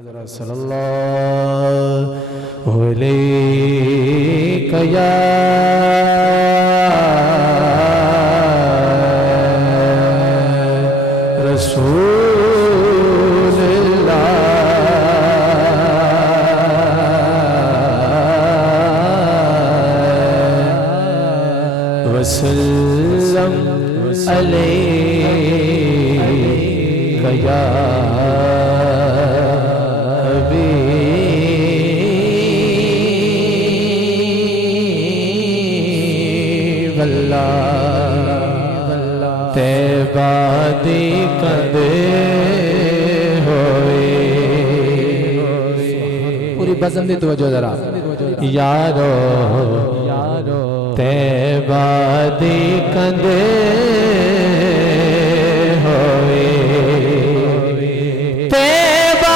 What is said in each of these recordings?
صلی اللہ علیہ یا رسول اللہ وسلم علیہ یا تیبادی کندے ہوئے پوری بزم دی توجہ ذرا یارو تیبادی کندے ہوئے تیبادی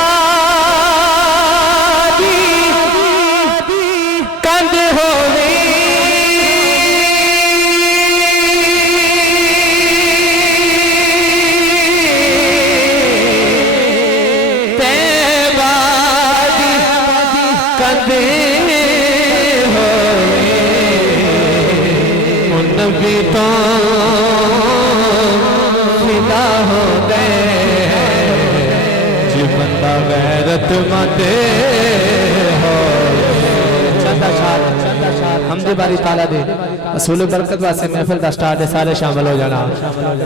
کندے ہوئے نبی تو فدا ہو گئے جی بندہ غیرت مندے ہو چندہ شاد حمد باری تعالیٰ دے اصول برکت واسے محفل دا سٹارٹ ہے سارے شامل ہو جانا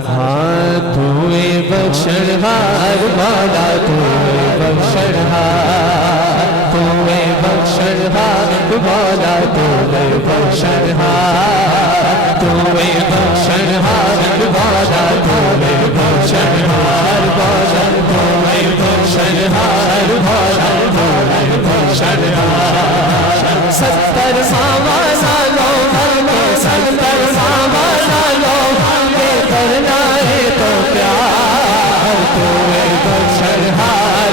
ہاں توے بخشنہار مولا توے بخشنہار توے بخشنہار مولا توے بخشنہار توے بخشنہار مولا توے بخشنہار مولا توے بخشنہار مولا توے بخشنہار ستر ساوانا لو ستر ساوانا لو یہ کرنا ہے تو پیار توے بخشنہار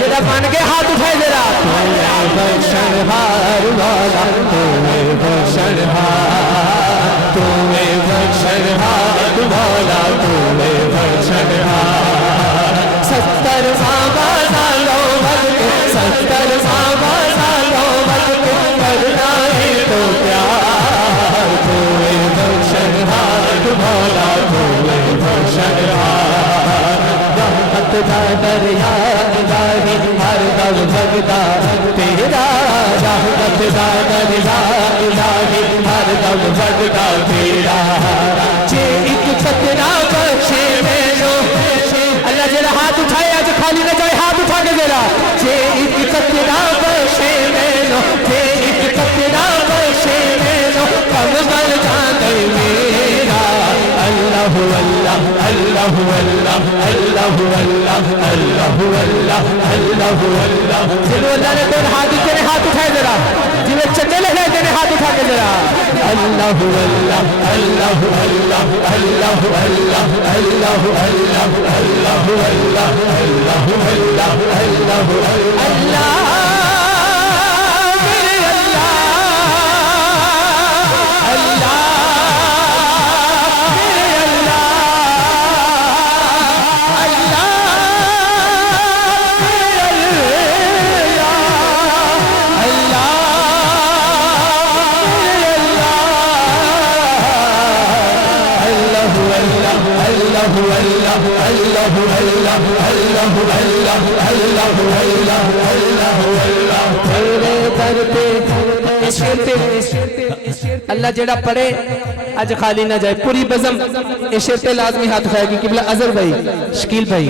جڑا مان کے ہاتھ اٹھائے ذرا توے بخشنہار مولا توے بخشنہار توے بخشنہار مولا توے بخشنہار ستر ساوانا لو ستر ساوانا لو کرنا ہے تو پیار توے بخشنہار مولا توے بخشنہار رحمت دا دریا الہی ہر دم بگدا تیرا رحمت دا دریا الہی ہر دم بگدا تیرا جے ایک قطرہ بخشے مینو اللہ جڑا ہاتھ اٹھائے آج خالی نہ جائے ہاتھ اٹھا کے ذرا جے ایک قطرہ بخشے مینو جے ایک قطرہ بخشے مینو کم بل جاندے میرا اللہ اللہ اللہ اللہ اللہ اللہ اللہ اللہ اللہ اللہ جنہوں اللہ نے دون ہاتھ تیرے ہاتھ اٹھائے ذرا جنہیں چندے لے تیرے ہاتھ اٹھا کے ذرا اللہ اللہ اللہ اللہ اللہ اللہ اللہ اللہ اللہ اللہ اللہ اللہ اللہ اللہ جڑا پڑھے آج خالی نہ جائے پوری بزم اشیر پہ لازمی ہاتھ کھائے گی قبلہ عذر بھائی شکیل بھائی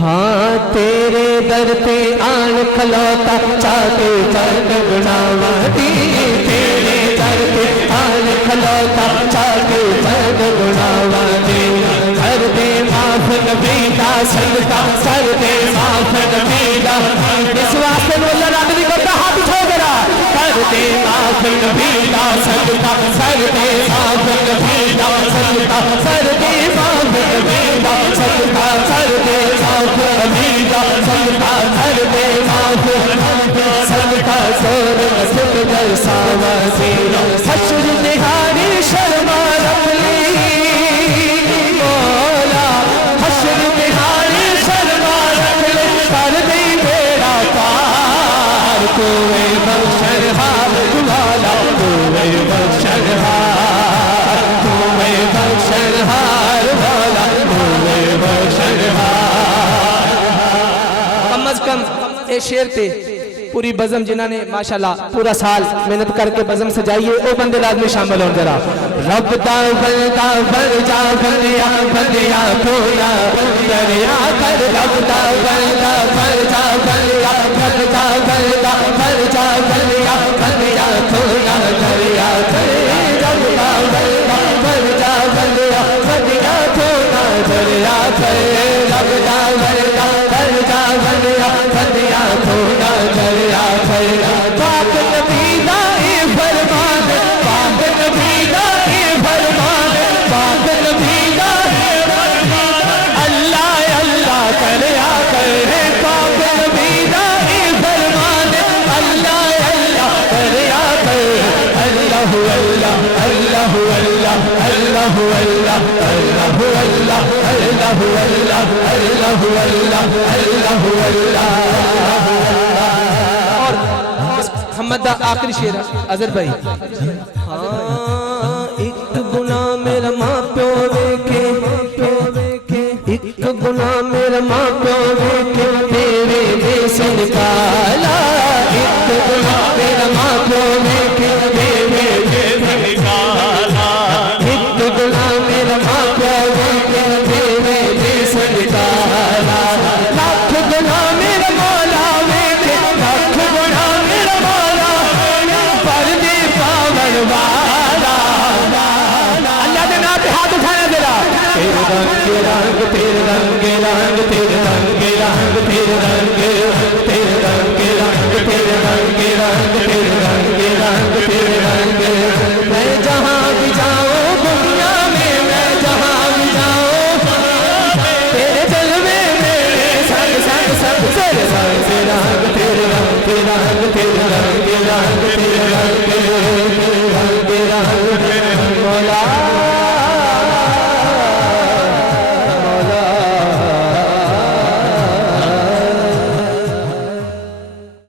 ہاں تیرے در پہ آن کھلوتا چاہتے چند گناوہ دی تیرے در پہ آن کھلوتا چاہتے چند گناوہ دی کر دے معاف نبی دا صدقہ کر دے معاف نبی دا اس واسطے وہ اللہ رب دی کرتا ہاتھ اٹھو گرا کر دے معاف نبی دا صدقہ کر دے معاف نبی دا صدقہ کر دے معاف نبی دا صدقہ کر دے معاف نبی دا صدقہ کر دے معاف صدقہ زور نصب در ساوازی حشر نہاری شرما رکھ لی مولا حشر نہاری شرما رکھ لی کر دے توے بخشنہار والا توے بخشنہار توے بخشنہار والا توے بخشنہار کم از کم اے شعر تے پوری بزم جنہاں نے ماشاءاللہ پورا سال محنت کر کے بزم سجائیے او بندے لازمی شامل ہوں ذرا رب دا بندہ بن جا بندیا بندیا کھولا دریا کر رب دا بندہ بن جا بندیا بندہ بندہ بن جا بندیا بندیا کھولا دریا کر رب دا بندہ بن جا بندیا بندیا کھولا دریا کر رب دا بندہ بن جا بندیا بندیا کھولا دریا کر پاک نبی دا اے فرمان پاک نبی دا اے فرمان پاک نبی دا اے فرمان اللہ اللہ کریا کر پاک نبی دا اے فرمان اللہ اللہ کریا کر اللہ اللہ اللہ اللہ اللہ اللہ اللہ اللہ اللہ اللہ اللہ اللہ اللہ اور محمد دا آخری شعر اظہر بھائی ایک گناہ میرا ماں پیو ویکھے ایک گناہ میرا ماں پیو ویکھے تیرے دیس نکالا ایک گناہ میرا ماں پیو ویکھے تیرے دیس نکالا ایک گناہ میرا ماں پیو ویکھے تیرے دیس نکالا لاکھ گناہ میرا مولا ویکھے لاکھ گناہ میرا مولا پردے پاون والا اللہ دے نام پہ ہاتھ اٹھانا ذرا تیرے رنگ تیرے رنگ رنگ تیرے رنگ رنگ تیرے رنگ تیرے رنگ رنگ تیرے رنگ رنگ تیرے رنگ رنگ تیرے رنگ میں جہاں بھی جاؤں دنیا میں جہاں بھی جاؤں تیرے جلوے میرے سنگ سنگ سب تیرے رنگ رنگ تیرے رنگ رنگ تیرے رنگ رنگ تیرے رنگ رنگ